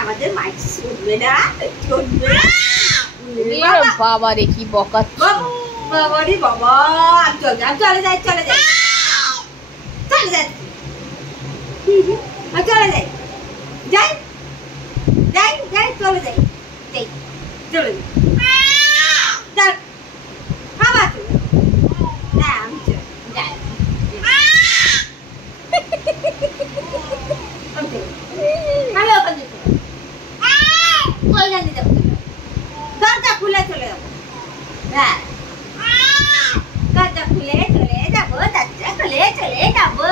আমাদের মাইক শুনবে না, শুনবে বাবা রে কি বকা, বাবা রে বাবা। চলে যাই চলে যাই চলে যাই চলে যাই যাই যাই যাই চলে যাই যাই চলে যাই চল বাবা চলে না আমি চলে যাই আমি ওখান থেকে ওইখান থেকে দরজা খুলে চলে যাবো। হ্যাঁ দরজা খুলে চলে যাবো, দরজা খুলে চলে যাবো।